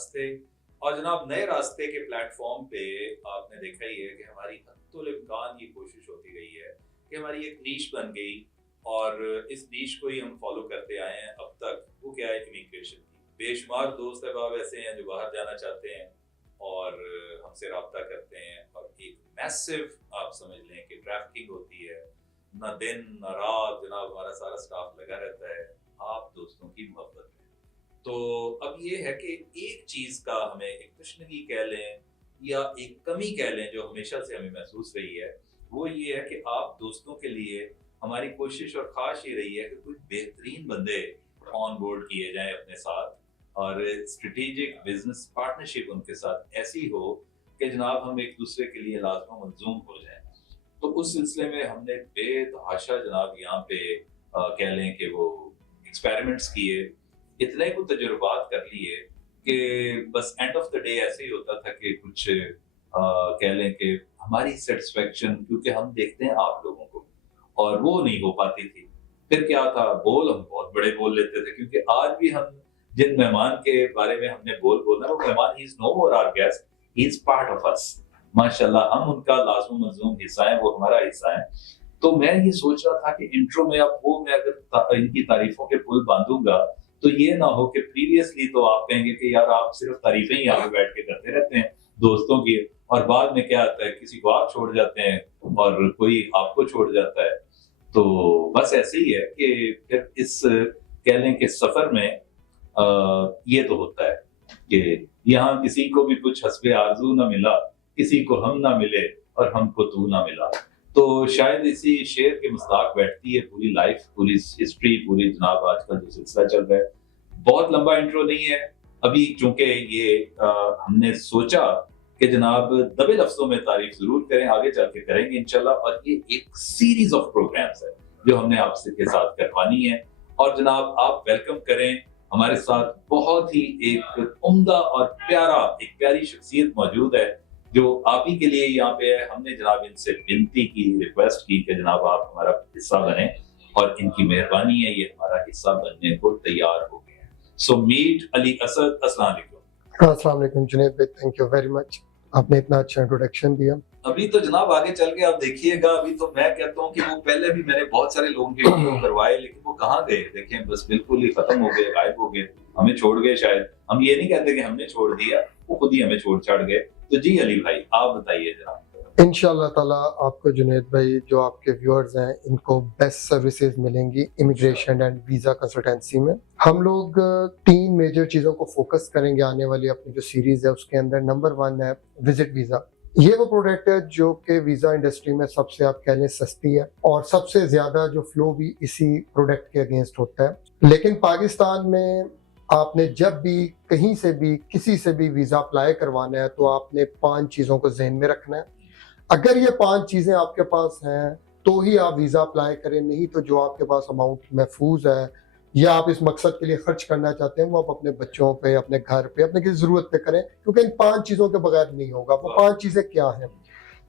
रास्ते। और जनाब नए रास्ते के प्लेटफॉर्म पे आपने देखा ही है कि हमारी हद्दुल इम्कान ये कोशिश होती गई है कि हमारी एक नीश बन गई और इस नीश को ही हम फॉलो करते आए हैं अब तक। वो क्या है, इमिग्रेशन की। बेशुमार दोस्त अहबाब ऐसे हैं जो बाहर जाना चाहते हैं और हमसे रब्ता करते हैं और एक मैसिव, आप समझ लें कि ट्रैफिकिंग होती है। ना दिन ना रात जनाब हमारा सारा स्टाफ लगा रहता है आप दोस्तों की मोहब्बत में। तो अब ये है कि एक चीज का हमें एक तशनगी कह लें या एक कमी कह लें जो हमेशा से हमें महसूस रही है, वो ये है कि आप दोस्तों के लिए हमारी कोशिश और ख्वाहिश ये रही है कि कुछ बेहतरीन बंदे ऑन बोर्ड किए जाएं अपने साथ और स्ट्रेटेजिक बिजनेस पार्टनरशिप उनके साथ ऐसी हो कि जनाब हम एक दूसरे के लिए लाज़िम मंजूम हो जाएं। तो उस सिलसिले में हमने बेतहाशा जनाब यहाँ पे कह लें कि वो एक्सपेरिमेंट्स किए, इतने को तजुर्बात कर लिए कि बस एंड ऑफ द डे ऐसे ही होता था कि कुछ कह लें कि हमारी सेटिस्फेक्शन, क्योंकि हम देखते हैं आप लोगों को, और वो नहीं हो पाती थी। फिर क्या था, बोल हम बहुत बड़े बोल लेते थे, क्योंकि आज भी हम जिन मेहमान के बारे में हमने बोल बोला, वो मेहमान he is no more our guest, he is part of us. माशाल्लाह हम उनका लाज़िम मज़लूम हिस्सा है, वो हमारा हिस्सा है। तो मैं ये सोच रहा था कि इंट्रो में अब वो मैं अगर इनकी तारीफों के पुल बांधूंगा तो ये ना हो कि प्रीवियसली तो आप कहेंगे कि यार आप सिर्फ तारीफें ही यहाँ पे बैठ के करते रहते हैं दोस्तों की, और बाद में क्या आता है, किसी को आप छोड़ जाते हैं और कोई आपको छोड़ जाता है। तो बस ऐसे ही है कि फिर इस कह लें कि सफर में ये तो होता है कि यहाँ किसी को भी कुछ हस्बे आरजू ना मिला, किसी को हम ना मिले और हमको तू ना मिला। तो शायद इसी शेर के मस्ताक बैठती है पूरी लाइफ, पूरी हिस्ट्री, पूरी जनाब आजकल जो सिलसिला चल रहा है। बहुत लंबा इंट्रो नहीं है अभी, चूंकि ये हमने सोचा कि जनाब दबे लफ्जों में तारीफ जरूर करें, आगे चल के करेंगे इंशाल्लाह। और ये एक सीरीज ऑफ प्रोग्राम्स है जो हमने आपसे के साथ करवानी है। और जनाब आप वेलकम करें हमारे साथ बहुत ही एक उम्दा और एक प्यारी शख्सियत मौजूद है जो आप ही के लिए यहाँ पे है। हमने जनाब इनसे विनती की, रिक्वेस्ट की कि जनाब आप हमारा हिस्सा बने, और इनकी मेहरबानी है, ये हमारा हिस्सा बनने को तैयार हो गए हैं। सो मीट अली असद, अस्सलाम वालेकुम। अस्सलाम वालेकुम जुनैद भाई, थैंक यू वेरी मच, आपने इतना अच्छा इंट्रोडक्शन दिया। अभी तो जनाब आगे चल के आप देखिएगा, अभी तो मैं कहता हूँ कि वो पहले भी मैंने बहुत सारे लोगों के इंटरव्यू करवाए, लेकिन वो कहाँ गए, देखें बस बिल्कुल ही खत्म हो गए, गायब हो गए, हमें छोड़ गए। शायद हम ये नहीं कहते कि हमने छोड़ दिया, वो खुद ही हमें छोड़ छाड़ गए। तो जी अली भाई आप बताइए जनाब। इंशाल्लाह ताला आपको जुनैद भाई, जो आपके व्यूअर्स हैं, इनको बेस्ट सर्विसेज मिलेंगी इमिग्रेशन एंड वीज़ा कंसल्टेंसी में। हम लोग तीन मेजर चीज़ों को फोकस करेंगे आने वाली अपनी जो सीरीज है उसके अंदर। नंबर 1 है विजिट वीज़ा। ये वो प्रोडक्ट है जो कि वीज़ा इंडस्ट्री में सबसे आप कह लें सस्ती है, और सबसे ज़्यादा जो फ्लो भी इसी प्रोडक्ट के अगेंस्ट होता है। लेकिन पाकिस्तान में आपने जब भी कहीं से भी किसी से भी वीज़ा अप्लाई करवाना है तो आपने 5 चीज़ों को जहन में रखना है। अगर ये 5 चीज़ें आपके पास हैं तो ही आप वीज़ा अप्लाई करें, नहीं तो जो आपके पास अमाउंट महफूज है या आप इस मकसद के लिए खर्च करना चाहते हैं वो आप अपने बच्चों पे, अपने घर पे, अपने किसी ज़रूरत पे करें, क्योंकि इन 5 चीज़ों के बगैर नहीं होगा। वो 5 चीज़ें क्या हैं?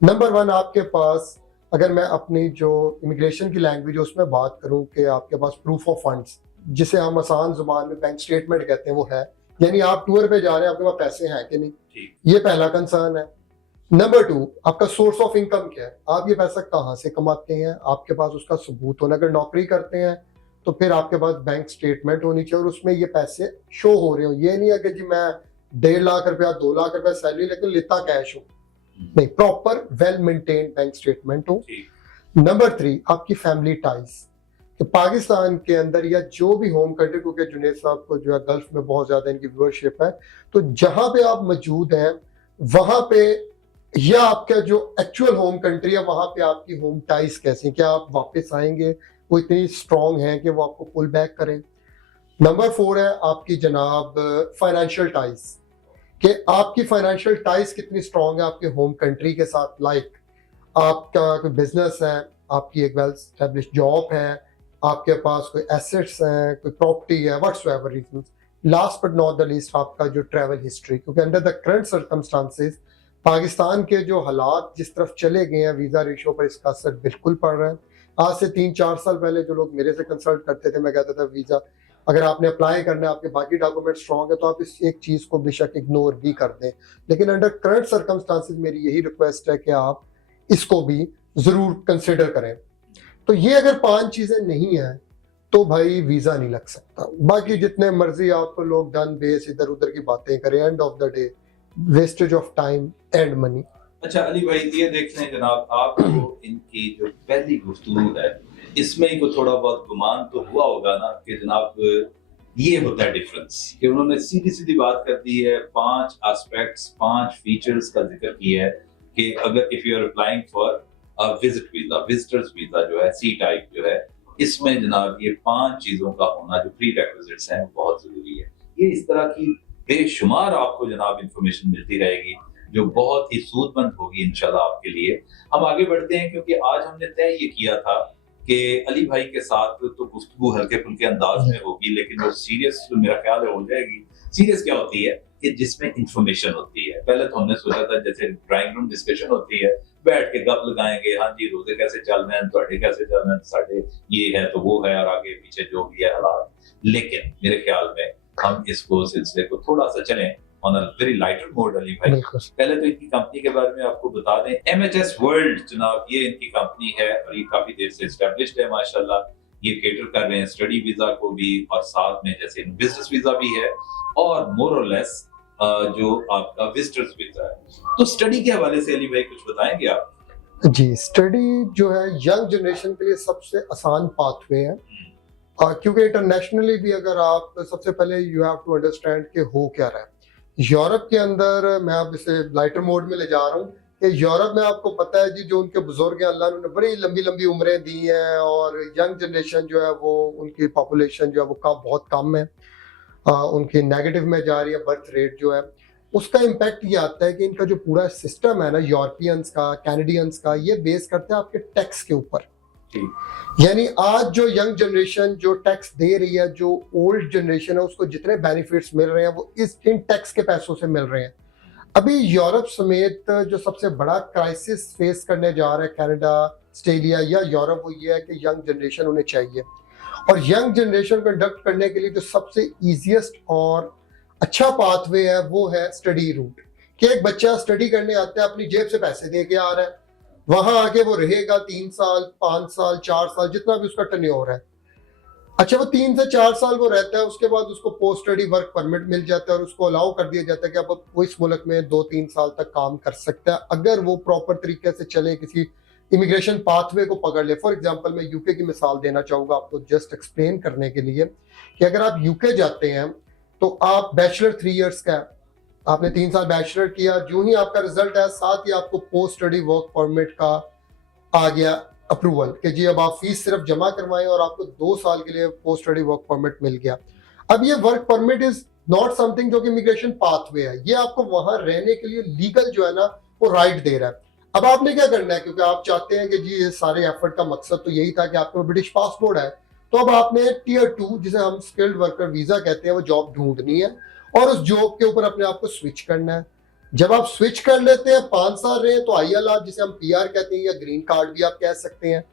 नंबर 1, आपके पास, अगर मैं अपनी जो इमिग्रेशन की लैंग्वेज है उसमें बात करूं, कि आपके पास प्रूफ ऑफ फंड्स, जिसे हम आसान जुबान में बैंक स्टेटमेंट कहते हैं, वो है। यानी आप टूर पे जा रहे हैं, आपके पास पैसे हैं कि नहीं, ये पहला कंसर्न है। नंबर 2, आपका सोर्स ऑफ इनकम क्या है, आप ये पैसा कहाँ से कमाते हैं, आपके पास उसका सबूत होना। अगर नौकरी करते हैं तो फिर आपके पास बैंक स्टेटमेंट होनी चाहिए और उसमें ये पैसे शो हो रहे हो। ये नहीं है कि जी मैं 1.5 लाख रुपया 2 लाख रुपया सैलरी लेकिन लेता कैश हूँ, नहीं, proper well maintained bank statement हो। नंबर 3, आपकी फैमिली टाइज, कि पाकिस्तान के अंदर या जो भी होम कंट्री, क्योंकि जुनैद साहब को जो है गल्फ में बहुत ज्यादा इनकी व्यूअरशिप है, तो जहां पे आप मौजूद हैं वहां पे, या आपका जो एक्चुअल होम कंट्री है वहां पे आपकी होम टाइज कैसी हैं, क्या आप वापस आएंगे, वो इतनी स्ट्रांग है कि वो आपको पुल बैक करें। नंबर 4 है आपकी जनाब फाइनेंशियल टाइज, कि आपकी फाइनेंशियल टाइज कितनी स्ट्रांग है आपके होम कंट्री के साथ। लाइक आपका कोई बिजनेस है, आपकी एक वेल एस्टेब्लिश्ड जॉब है, आपके पास कोई एसेट्स हैं, कोई प्रॉपर्टी है, whatsoever reasons. Last but not the least, आपका जो ट्रैवल हिस्ट्री, क्योंकि under the current circumstances Pakistan के जो हालात जिस तरफ चले गए हैं, वीजा रेशो पर इसका असर बिल्कुल पड़ रहा है। आज से 3-4 साल पहले जो लोग मेरे से कंसल्ट करते थे, मैं कहता था वीजा अगर आपने अप्लाई करना है, आपके बाकी डॉक्यूमेंट स्ट्रॉन्ग है, तो आप इस एक चीज को बेशक इग्नोर भी कर दें। लेकिन अंडर करंट सर्कमस्टांसिस मेरी यही रिक्वेस्ट है कि आप इसको भी जरूर कंसिडर करें। तो ये अगर 5 चीजें नहीं है तो भाई वीजा नहीं लग सकता। बाकी जितने मर्जी आप लोग डन बेस इधर उधर की बातें करें, end of the day wastage of time and money. अच्छा अली भाई, ये देख लें जनाब, आपको इनकी जो पहली गुफ्तगू है इसमें ही को थोड़ा बहुत गुमान तो हुआ होगा ना कि जनाब ये होता है डिफरेंस, कि उन्होंने सीधी सीधी बात कर दी है, 5 एस्पेक्ट्स 5 फीचर्स का जिक्र किया है कि अगर if you are applying for visit visa, visitors visa जो है सी टाइप जो है, इसमें जनाब ये 5 चीजों का होना जो प्री रेक्विजिट्स हैं बहुत जरूरी है। ये इस तरह की बेशुमार आपको जनाब इंफॉर्मेशन मिलती रहेगी जो बहुत ही सूदमंद होगी इंशाल्लाह आपके लिए। हम आगे बढ़ते हैं क्योंकि आज हमने तय ये किया था कि अली भाई के साथ तो गुफ्तगू हल्के फुल्के अंदाज में होगी, लेकिन वो सीरियस मेरा ख्याल है हो जाएगी। सीरियस क्या होती है कि जिसमें इंफॉर्मेशन होती है। पहले तो हमने सोचा था जैसे ड्राइंग रूम डिस्कशन होती है, बैठ के गप लगाएंगे, हाँ जी रोजे कैसे चल रहे हैं, ਤੁਹਾਡੇ कैसे चल रहे हैं, साढ़े ये है तो वो है, और आगे पीछे जो भी है हालात। लेकिन मेरे ख्याल में हम इसको सिलसिले को थोड़ा सा चलें on a very lighter mode. Ali भाई पहले तो इनकी कंपनी के बारे में आपको बता दें, MHS वर्ल्ड जनाब ये इनकी कंपनी है और ये काफी देर से एस्टेब्लिश्ड है माशाल्लाह। ये केटर कर रहे हैं स्टडी वीजा को भी और साथ में जैसे बिजनेस वीजा भी है और मोर और लेस जो आपका विजिटर्स वीजा है। तो स्टडी के हवाले से अली भाई कुछ बताएंगे आप? जी, स्टडी जो है यंग जनरेशन के लिए सबसे आसान पाथवे है, क्योंकि इंटरनेशनली भी अगर आप सबसे पहले यू हैव टू अंडरस्टैंड कि हो क्या रहा है यूरोप के अंदर। मैं अब इसे लाइटर मोड में ले जा रहा हूँ कि यूरोप में आपको पता है जी जो उनके बुजुर्ग हैं अल्लाह ने बड़ी लंबी लंबी उम्रें दी हैं और यंग जनरेशन जो है वो उनकी पॉपुलेशन जो है वो बहुत कम है, उनकी नेगेटिव में जा रही है बर्थ रेट जो है। उसका इम्पैक्ट ये आता है कि इनका जो पूरा सिस्टम है ना यूरोपियंस का, कैनेडियंस का, ये बेस करता है आपके टैक्स के ऊपर। यानी आज जो यंग जनरेशन जो टैक्स दे रही है, जो ओल्ड जनरेशन है उसको जितने बेनिफिट्स मिल रहे हैं वो इन टैक्स के पैसों से मिल रहे हैं। अभी यूरोप समेत जो सबसे बड़ा क्राइसिस फेस करने जा रहा है कनाडा, ऑस्ट्रेलिया या यूरोप, वो ये है कि यंग जनरेशन उन्हें चाहिए। और यंग जनरेशन को इंडक्ट करने के लिए जो सबसे ईजीएस्ट और अच्छा पाथवे है वो है स्टडी रूट। कि एक बच्चा स्टडी करने आता है, अपनी जेब से पैसे दे के आ रहा है, वहां आके वो रहेगा 3 साल 5 साल 4 साल जितना भी उसका टेन्योर है। अच्छा, वो 3 से 4 साल वो रहता है, उसके बाद उसको पोस्ट स्टडी वर्क परमिट मिल जाता है और उसको अलाउ कर दिया जाता है कि अब वो इस मुल्क में 2-3 साल तक काम कर सकता है अगर वो प्रॉपर तरीके से चले, किसी इमिग्रेशन पाथवे को पकड़ ले। फॉर एग्जांपल मैं यूके की मिसाल देना चाहूंगा आपको जस्ट एक्सप्लेन करने के लिए कि अगर आप यूके जाते हैं तो आप बैचलर 3 इयर्स का है, आपने 3 साल बैचलर किया, जो ही आपका रिजल्ट है साथ ही आपको पोस्ट स्टडी वर्क परमिट का आ गया अप्रूवल कि जी अब आप फीस सिर्फ जमा करवाएं और आपको 2 साल के लिए पोस्ट स्टडी वर्क परमिट मिल गया। अब ये work permit is not something जो कि इमिग्रेशन पाथवे है, ये आपको वहां रहने के लिए लीगल जो है ना वो राइट दे रहा है। अब आपने क्या करना है, क्योंकि आप चाहते हैं कि जी ये सारे एफर्ट का मकसद तो यही था कि आपको ब्रिटिश पासपोर्ट है, तो अब आपने टियर 2 जिसे हम स्किल्ड वर्कर वीजा कहते हैं वो जॉब ढूंढनी है और उस जॉब के ऊपर अपने आप को स्विच करना है। जब आप स्विच कर लेते हैं, 5 साल रहे, तो ILR जिसे हम PR कहते हैं या ग्रीन कार्ड भी आप कह सकते हैं।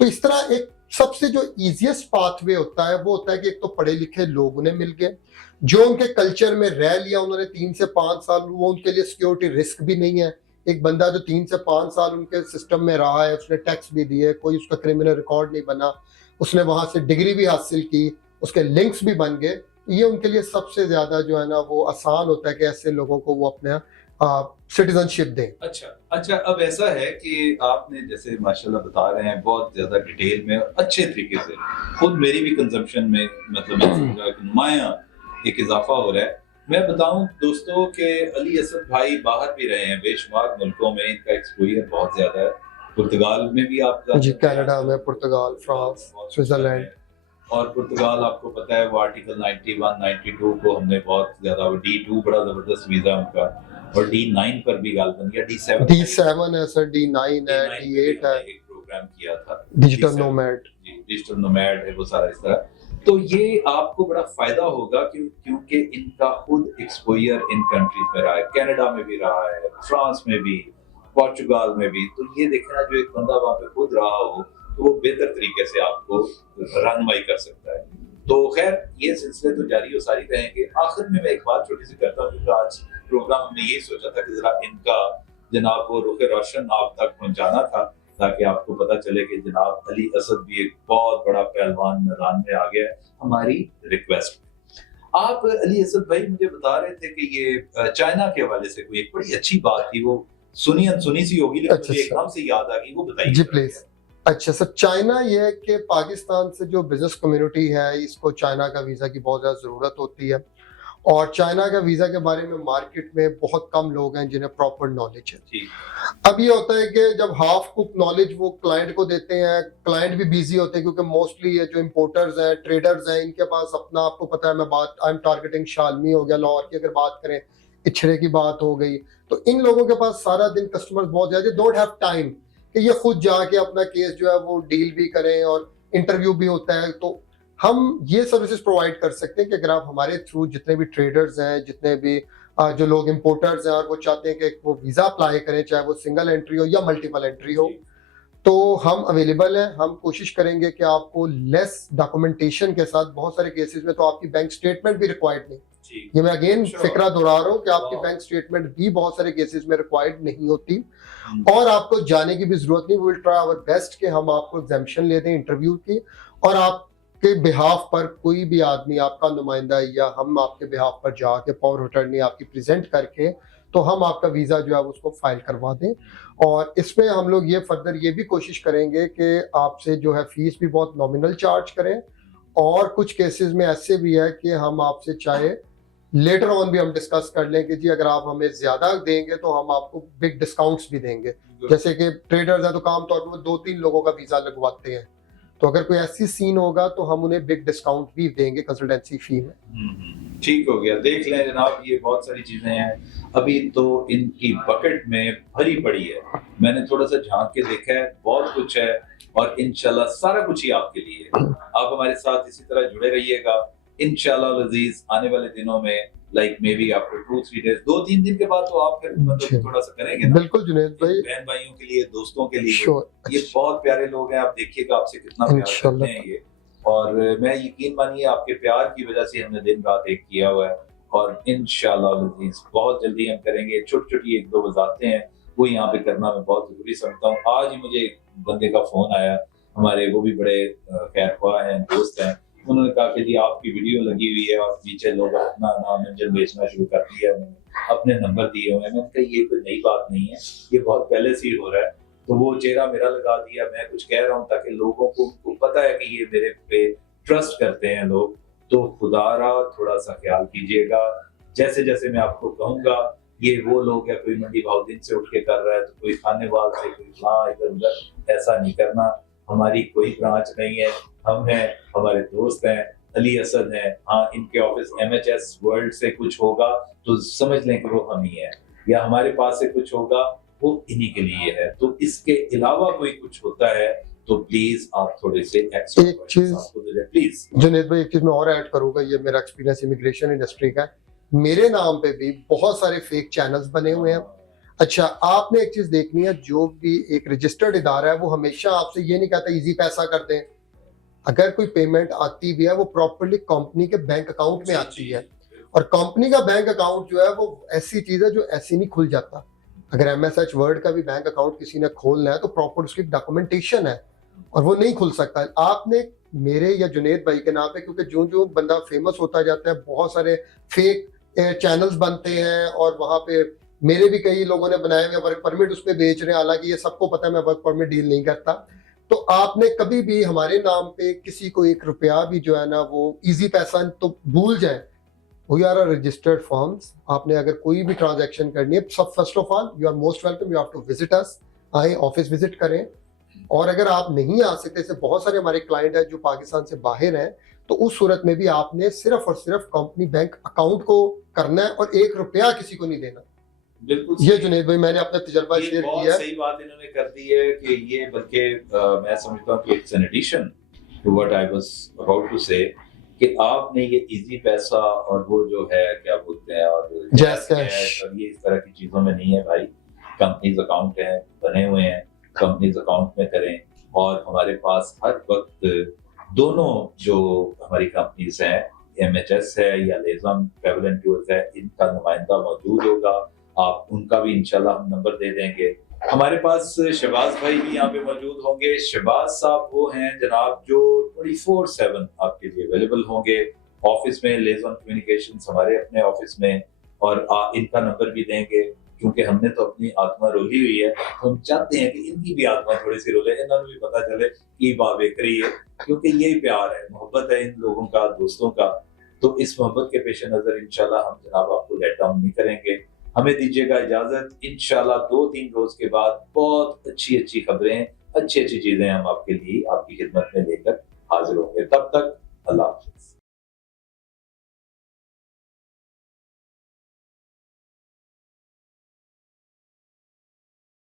तो इस तरह एक सबसे जो इजीएस्ट पाथवे होता है वो होता है कि एक तो पढ़े लिखे लोग उन्हें मिल गए जो उनके कल्चर में रह लिया उन्होंने 3 से 5 साल, वो उनके लिए सिक्योरिटी रिस्क भी नहीं है। एक बंदा जो 3 से 5 साल उनके सिस्टम में रहा है, उसने टैक्स भी दिए, कोई उसका क्रिमिनल रिकॉर्ड नहीं बना, उसने वहां से डिग्री भी हासिल की, उसके लिंक्स भी बन गए, ये उनके लिए सबसे ज्यादा जो है ना वो आसान होता है कि ऐसे लोगों को वो अपने सिटीजनशिप दें। अच्छा, अब ऐसा है कि आपने जैसे माशाल्लाह बता रहे हैं बहुत ज्यादा डिटेल में और अच्छे तरीके से, खुद मेरी भी कंजम्पशन में मतलब नुमाया एक इजाफा हो रहा है। मैं बताऊं दोस्तों कि अली असद भाई बाहर भी रहे हैं बेशुमार मुल्कों में, इनका एक्सपोजर बहुत ज्यादा है। पुर्तगाल में भी आप जी, कनाडा में, पुर्तगाल, फ्रांस, स्विट्जरलैंड, और पुर्तगाल आपको पता है वो आर्टिकल 91 92 को हमने बहुत ज्यादा, वो D2 बड़ा जबरदस्त वीजा उनका, और D9 पर भी गाल बन गया, D7 है सर, D9 है, D8 है, एक प्रोग्राम किया था डिजिटल नोमैड। जी, डिजिटल नोमैड है वो सारा इस तरह। तो ये आपको बड़ा फायदा होगा क्योंकि इनका खुद एक्सपोजर इन कंट्रीज में रहा है, कनाडा में भी रहा है, फ्रांस में भी, पोर्चुगाल में भी। तो ये देखना जो एक बंदा वहां पे खुद रहा हो तो वो बेहतर तरीके से आपको रहनुमाई कर सकता है। तो खैर ये सिलसिले तो जारी और सारी रहेंगे। आखिर में मैं एक बात छोटी सी करता हूँ, क्योंकि आज प्रोग्राम हमने यही सोचा था कि जरा इनका जनाब वो रुख रोशन आप तक पहुंचाना था, ताकि आपको पता चले कि जनाब अली असद भी एक बहुत बड़ा पहलवान मैदान में आ गया है हमारी रिक्वेस्ट। आप अली असद भाई मुझे बता रहे थे कि ये चाइना के हवाले से कोई एक बड़ी अच्छी बात थी, वो सुनी अनसुनी सी होगी लेकिन मुझे एकदम से याद आ गई, वो बताइए जी प्लीज। अच्छा सर, चाइना ये है कि पाकिस्तान से जो बिजनेस कम्युनिटी है इसको चाइना का वीज़ा की बहुत ज़्यादा ज़रूरत होती है, और चाइना का वीज़ा के बारे में मार्केट में बहुत कम लोग हैं जिन्हें प्रॉपर नॉलेज है। अब ये होता है कि जब हाफ कुक नॉलेज वो क्लाइंट को देते हैं, क्लाइंट भी बिजी होते हैं क्योंकि मोस्टली ये जो इम्पोर्टर्स हैं, ट्रेडर्स हैं, इनके पास अपना, आपको पता है, मैं बात आई एम टारगेटिंग शालमी हो गया, लाहौर की अगर बात करें, इछड़े की बात हो गई, तो इन लोगों के पास सारा दिन कस्टमर्स बहुत ज़्यादा, डोंट हैव टाइम कि ये खुद जाके अपना केस जो है वो डील भी करें और इंटरव्यू भी होता है। तो हम ये सर्विसेज प्रोवाइड कर सकते हैं कि अगर आप हमारे थ्रू जितने भी ट्रेडर्स हैं, जितने भी जो लोग इंपोर्टर्स हैं और वो चाहते हैं कि वो वीज़ा अप्लाई करें, चाहे वो सिंगल एंट्री हो या मल्टीपल एंट्री हो, तो हम अवेलेबल हैं। हम कोशिश करेंगे कि आपको लेस डॉक्यूमेंटेशन के साथ, बहुत सारे केसेस में तो आपकी बैंक स्टेटमेंट भी रिक्वायर्ड नहीं, ये मैं अगेन फिक्रा दोहरा रहा हूँ कि आपकी बैंक स्टेटमेंट भी बहुत सारे केसेस में रिक्वायर्ड नहीं होती, और आपको जाने की भी जरूरत नहीं। We will try our best कि हम आपको एग्जामिशन ले दें इंटरव्यू की, और आपके बिहाफ पर कोई भी आदमी, आपका नुमाइंदा या हम आपके बिहाफ पर जाके पावर ऑफ अटॉर्नी आपकी प्रेजेंट करके, तो हम आपका वीज़ा जो है उसको फाइल करवा दें। और इसमें हम लोग ये फर्दर ये भी कोशिश करेंगे कि आपसे जो है फीस भी बहुत नॉमिनल चार्ज करें, और कुछ केसेस में ऐसे भी है कि हम आपसे चाहे लेटर ऑन भी हम डिस्कस कर लें कि जी अगर आप हमें ज्यादा देंगे तो हम आपको बिग डिस्काउंट्स भी देंगे। जैसे कि ट्रेडर्स हैं तो काम तौर पर 2-3 लोगों का वीजा लगवाते हैं, तो अगर कोई ऐसी सीन होगा तो हम उन्हें बिग डिस्काउंट भी देंगे कंसल्टेंसी फी में। ठीक हो गया। देख लें जनाब, ये बहुत सारी चीजें हैं, अभी तो इनकी बकेट में भरी पड़ी है। मैंने थोड़ा सा झांक के देखा है, बहुत कुछ है, और इंशाल्लाह सारा कुछ ही आपके लिए। आप हमारे साथ इसी तरह जुड़े रहिएगा। इंशाल्लाह अजीज आने वाले दिनों में, like may be after 2-3 days, 2-3 दिन के बाद तो आप फिर मतलब थोड़ा सा करेंगे ना। बिल्कुल जुनैद भाई, बहन भाइयों के लिए, दोस्तों के लिए, ये बहुत प्यारे लोग हैं। आप देखिएगा आपसे कितना प्यार करते हैं ये, और मैं यकीन मानिए आपके प्यार की वजह से हमने दिन रात एक किया हुआ है, और इंशाल्लाह अजीज बहुत जल्दी हम करेंगे। छोटी छोटी 1-2 वजाहतें हैं वो यहाँ पे करना मैं बहुत जरूरी समझता हूँ। आज ही मुझे एक बंदे का फोन आया, हमारे वो भी बड़े खैरख्वाह हैं, दोस्त हैं। उन्होंने कहा कि जी आपकी वीडियो लगी हुई है और पीछे लोग अपना नाम मंजिल बेचना शुरू कर दिया, उन्होंने अपने नंबर दिए हुए हैं। मैंने कहा ये कोई नई बात नहीं है, ये बहुत पहले से ही हो रहा है। तो वो चेहरा मेरा लगा दिया, मैं कुछ कह रहा हूँ ताकि लोगों को पता है कि ये मेरे पे ट्रस्ट करते हैं लोग। तो खुदारा थोड़ा सा ख्याल कीजिएगा, जैसे जैसे मैं आपको कहूँगा। ये वो लोग है, कोई मंडी भाव दिन से उठ के कर रहा है, तो कोई खानेवाल से, कोई वहाँ इधर उधर, ऐसा नहीं करना। हमारी कोई ब्रांच नहीं है, हम हैं, हमारे दोस्त हैं, अली असद हैं। हाँ, इनके ऑफिस MHS वर्ल्ड से कुछ होगा तो समझ लें कि वो हम ही है, या हमारे पास से कुछ होगा वो इन्हीं के लिए है। तो इसके अलावा कोई कुछ होता है तो प्लीज आप थोड़े से एक चीज प्लीज जुनैद भाई, एक चीज मैं और ऐड करूंगा, ये मेरा एक्सपीरियंस इमिग्रेशन इंडस्ट्री का। मेरे नाम पे भी बहुत सारे फेक चैनल्स बने हुए हैं। अच्छा, आपने एक चीज देखनी है, जो भी एक रजिस्टर्ड इदारा है वो हमेशा आपसे ये नहीं कहता इजी पैसा कर दें। अगर कोई पेमेंट आती भी है वो प्रॉपर्ली कंपनी के बैंक अकाउंट में आती है, और कंपनी का बैंक अकाउंट जो है वो ऐसी चीज है जो ऐसी नहीं खुल जाता। अगर MSH वर्ल्ड का भी बैंक अकाउंट किसी ने खोलना है तो प्रॉपर उसकी डॉक्यूमेंटेशन है, और वो नहीं खुल सकता। आपने मेरे या जुनैद भाई के नाम पे, क्योंकि जो जो बंदा फेमस होता जाता है बहुत सारे फेक चैनल्स बनते हैं, और वहां पे मेरे भी कई लोगों ने बनाए हुए वर्क परमिट उस पर बेच रहे हैं। हालांकि ये सबको पता है मैं वर्क परमिट डील नहीं करता। तो आपने कभी भी हमारे नाम पे किसी को 1 रुपया भी जो है ना वो इजी पैसा तो भूल जाए, वी आर रजिस्टर्ड फॉर्म्स। आपने अगर कोई भी ट्रांजैक्शन करनी है, सब first of all you are most welcome, you have to visit us. आए, ऑफिस विजिट करें। और अगर आप नहीं आ सकते, जैसे बहुत सारे हमारे क्लाइंट हैं जो पाकिस्तान से बाहर हैं, तो उस सूरत में भी आपने सिर्फ और सिर्फ कंपनी बैंक अकाउंट को करना है और 1 रुपया किसी को नहीं देना। बिल्कुल ये जुनैद भाई मैंने अपना तजुर्बा शेयर किया है। सही बात इन्होंने कर दी है कि ये, बल्कि मैं समझता हूँ कि it's an addition to what I was about to say, कि आपने ये इजी पैसा और वो जो है क्या बोलते हैं और जैस कैश और ये इस तरह की चीजों में नहीं है भाई। कंपनीज अकाउंट हैं, बने हुए हैं, कंपनीज अकाउंट में करें। और हमारे पास हर वक्त दोनों जो हमारी कंपनीज हैं, MHS है या लेज़न ट्रैवल एंड टूर्स है, इनका नुमाइंदा मौजूद होगा। आप उनका भी इंशाल्लाह हम नंबर दे देंगे। हमारे पास शहबाज भाई भी यहाँ पे मौजूद होंगे। शहबाज साहब वो हैं जनाब जो 24/7 आपके लिए अवेलेबल होंगे ऑफिस में, लेज़न कम्युनिकेशंस हमारे अपने ऑफिस में, और इनका नंबर भी देंगे क्योंकि हमने तो अपनी आत्मा रोली हुई है, तो हम चाहते हैं कि इनकी भी आत्मा थोड़ी सी रोले, इन्होंने भी पता चले कि बेकरी है, क्योंकि यही प्यार है, मोहब्बत है इन लोगों का, दोस्तों का। तो इस मोहब्बत के पेश नजर इंशाल्लाह हम जनाब आपको लेट डाउन नहीं करेंगे। हमें दीजिएगा इजाजत। इंशाल्लाह 2-3 रोज के बाद बहुत अच्छी अच्छी खबरें, अच्छी अच्छी चीजें हम आपके लिए आपकी खिदमत में लेकर हाजिर होंगे। तब तक अल्लाह हाफ़िज़।